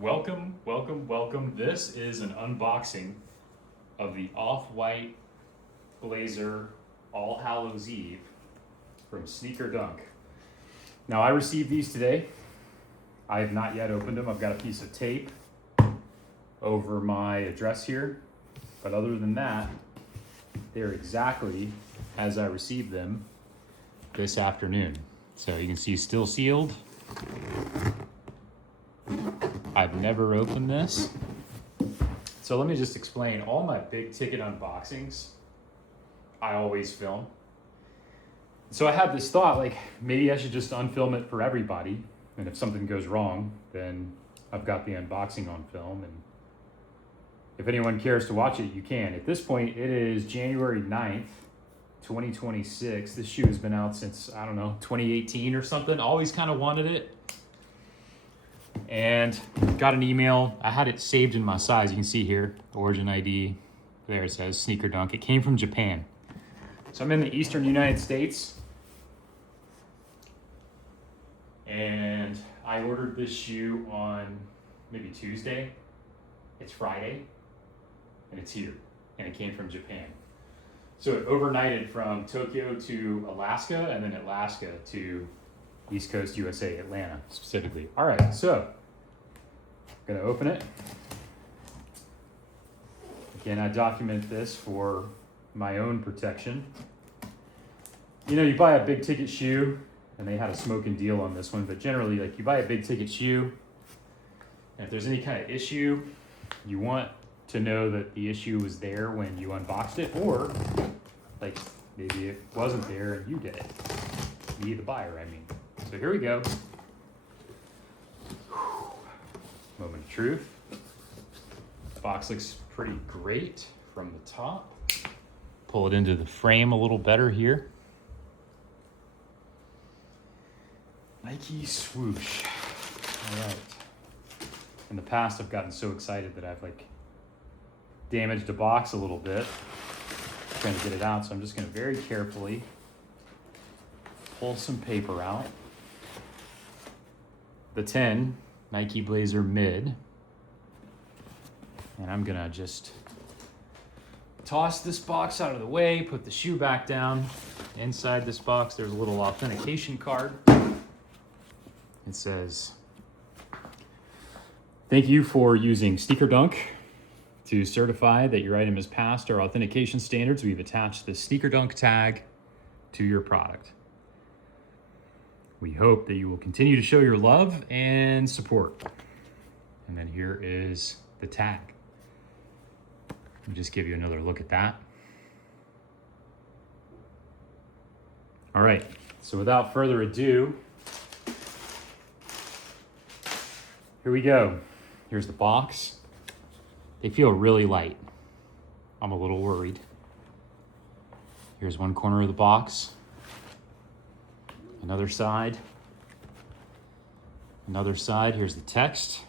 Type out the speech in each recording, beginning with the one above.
Welcome, welcome, welcome. This is an unboxing of the Off-White Blazer All Hallows Eve from SNKRDUNK. Now I received these today. I have not yet opened them. I've got a piece of tape over my address here. But other than that, they're exactly as I received them this afternoon. So you can see still sealed. I've never opened this. So let me just explain, all my big ticket unboxings, I always film. So I had this thought, like maybe I should just unfilm it for everybody. And if something goes wrong, then I've got the unboxing on film. And if anyone cares to watch it, you can. At this point, it is January 9th, 2026. This shoe has been out since, I don't know, 2018 or something. Always kind of wanted it. And got an email. I had it saved in my size. You can see here, origin ID. There it says SNKRDUNK. It came from Japan. So I'm in the Eastern United States. And I ordered this shoe on maybe Tuesday. It's Friday. And it's here. And it came from Japan. So it overnighted from Tokyo to Alaska, and then Alaska to East Coast USA, Atlanta specifically. All right, so I'm gonna open it. Again, I document this for my own protection. You know, you buy a big ticket shoe, and they had a smoking deal on this one, but generally, like you buy a big ticket shoe, and if there's any kind of issue, you want to know that the issue was there when you unboxed it, or like maybe it wasn't there and you did it. Me, the buyer, I mean. So here we go. Moment of truth. The box looks pretty great from the top. Pull it into the frame a little better here. Nike swoosh. All right. In the past, I've gotten so excited that I've like damaged a box a little bit, trying to get it out. So I'm just going to very carefully pull some paper out. The 10 Nike Blazer Mid. And I'm gonna just toss this box out of the way, put the shoe back down. Inside this box, there's a little authentication card. It says, "Thank you for using SNKRDUNK. To certify that your item has passed our authentication standards, we've attached the SNKRDUNK tag to your product. We hope that you will continue to show your love and support." And then here is the tag. Let me just give you another look at that. All right, so without further ado, here we go. Here's the box. They feel really light. I'm a little worried. Here's one corner of the box. Another side. Another side. Here's the text.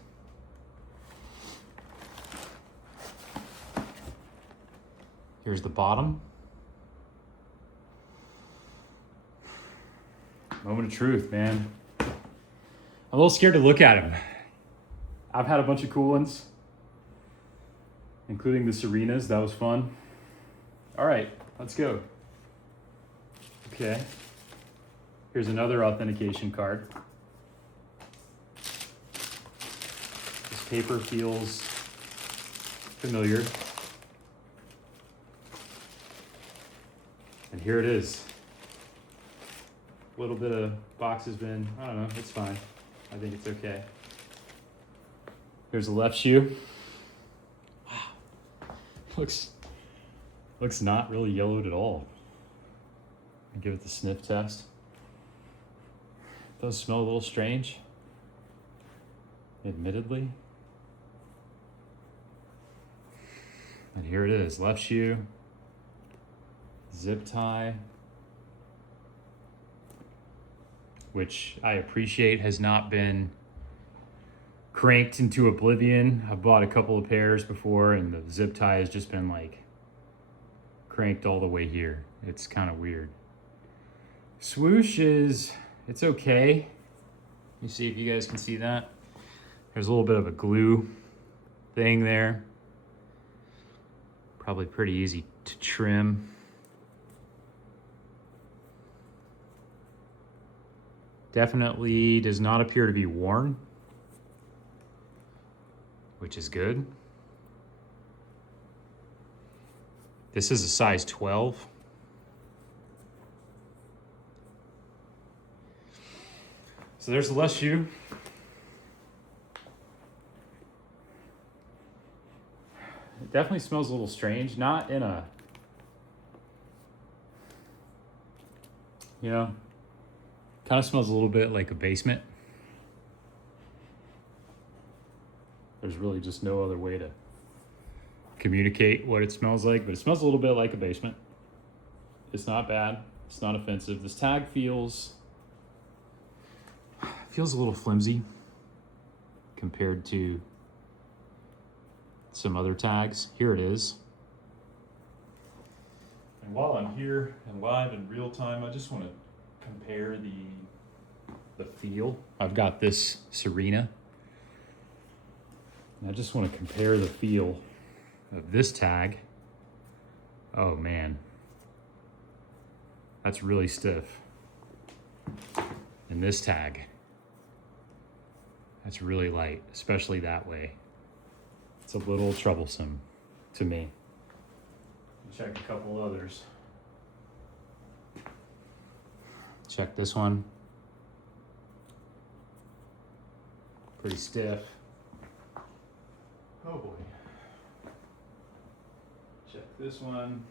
Here's the bottom. Moment of truth, man. I'm a little scared to look at them. I've had a bunch of cool ones, including the Serenas. That was fun. All right, let's go. Okay. Here's another authentication card. This paper feels familiar. And here it is. A little bit of box has been, I don't know, it's fine. I think it's okay. Here's the left shoe. Wow. Looks not really yellowed at all. I'll give it the sniff test. Does smell a little strange, admittedly. And here it is, left shoe, zip tie, which I appreciate has not been cranked into oblivion. I've bought a couple of pairs before and the zip tie has just been like cranked all the way here. It's kind of weird. Swoosh is, it's okay. Let me see if you guys can see that. There's a little bit of a glue thing there. Probably pretty easy to trim. Definitely does not appear to be worn, which is good. This is a size 12. So there's the left shoe. It definitely smells a little strange, not in a, kind of smells a little bit like a basement. There's really just no other way to communicate what it smells like, but it smells a little bit like a basement. It's not bad. It's not offensive. This tag feels a little flimsy compared to some other tags. Here it is. And while I'm here and live in real time, I just want to compare the feel. I've got this Serena. And I just want to compare the feel of this tag. Oh man, that's really stiff. And this tag, that's really light, especially that way. It's a little troublesome to me. Check a couple others. Check this one. Pretty stiff. Oh boy. Check this one.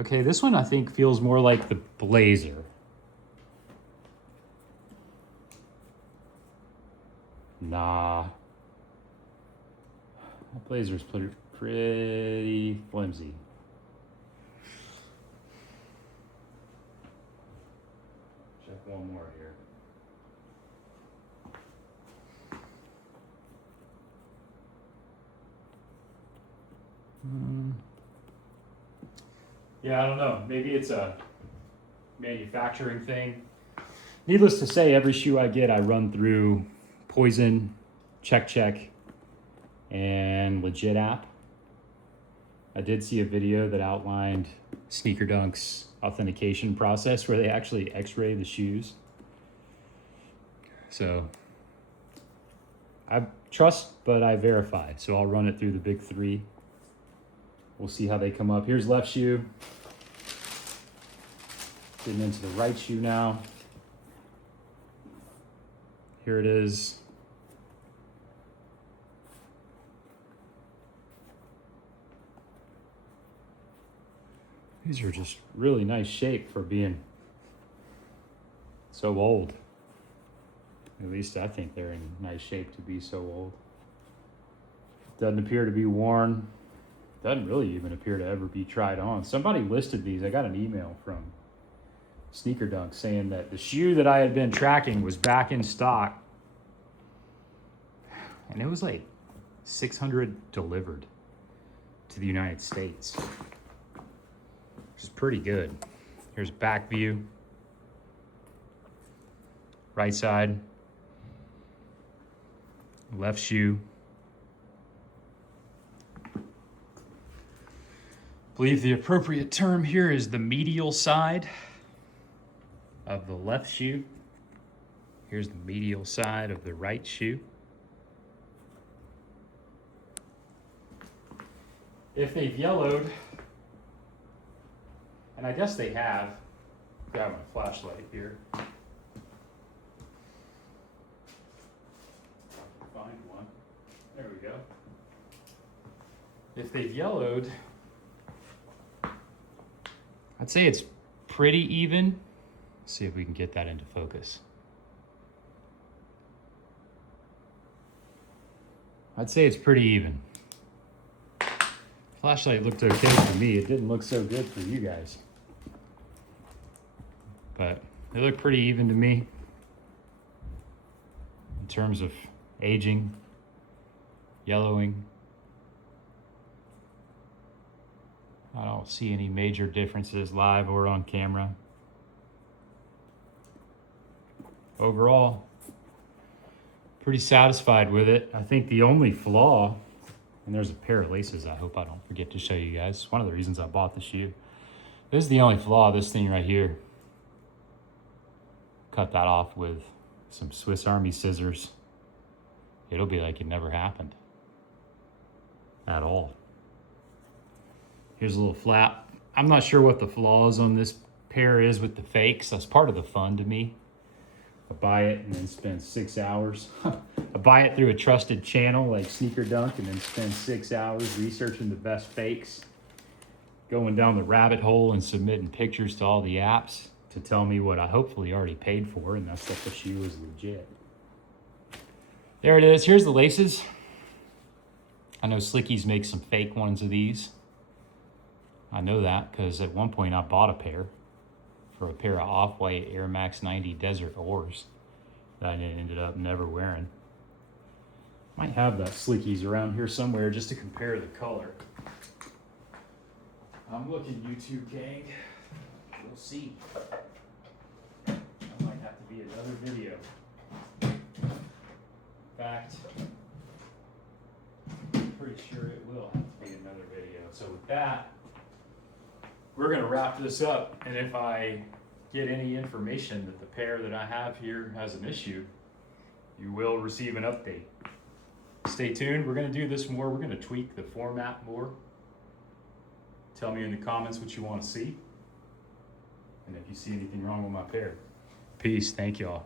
Okay, this one I think feels more like the Blazer. Nah. That Blazer's pretty flimsy. Check one more here. Yeah, I don't know. Maybe it's a manufacturing thing. Needless to say, every shoe I get, I run through Poizon, check, and Legit app. I did see a video that outlined SNKRDUNK's authentication process where they actually x-ray the shoes. So I trust, but I verify. So I'll run it through the big three. We'll see how they come up. Here's left shoe. Getting into the right shoe now. Here it is. These are just really nice shape for being so old. At least I think they're in nice shape to be so old. Doesn't appear to be worn. Doesn't really even appear to ever be tried on. Somebody listed these. I got an email from SNKRDUNK saying that the shoe that I had been tracking was back in stock. And it was like 600 delivered to the United States. Which is pretty good. Here's a back view. Right side. Left shoe. I believe the appropriate term here is the medial side of the left shoe. Here's the medial side of the right shoe. If they've yellowed, and I guess they have, got my flashlight here. Find one. There we go. If they've yellowed, I'd say it's pretty even. Let's see if we can get that into focus. I'd say it's pretty even. Flashlight looked okay for me. It didn't look so good for you guys. But they look pretty even to me in terms of aging, yellowing. I don't see any major differences live or on camera. overall, pretty satisfied with it. I think the only flaw, and there's a pair of laces I hope I don't forget to show you guys. It's one of the reasons I bought the shoe. This is the only flaw, this thing right here. Cut that off with some Swiss Army scissors. It'll be like it never happened at all. Here's a little flap. I'm not sure what the flaws on this pair is with the fakes. That's part of the fun to me. I buy it and then spend 6 hours. I buy it through a trusted channel like SNKRDUNK and then spend 6 hours researching the best fakes, going down the rabbit hole and submitting pictures to all the apps to tell me what I hopefully already paid for, and that's that the shoe is legit. There it is. Here's the laces. I know Slickies make some fake ones of these. I know that because at one point I bought a pair for a pair of off-white Air Max 90 Desert Ores that I ended up never wearing. Might have that Slickies around here somewhere just to compare the color. I'm looking, YouTube gang. We'll see. That might have to be another video. In fact, I'm pretty sure it will have to be another video. So with that, we're gonna wrap this up, and if I get any information that the pair that I have here has an issue, you will receive an update. Stay tuned, we're gonna do this more, we're gonna tweak the format more. Tell me in the comments what you wanna see, and if you see anything wrong with my pair. Peace, thank y'all.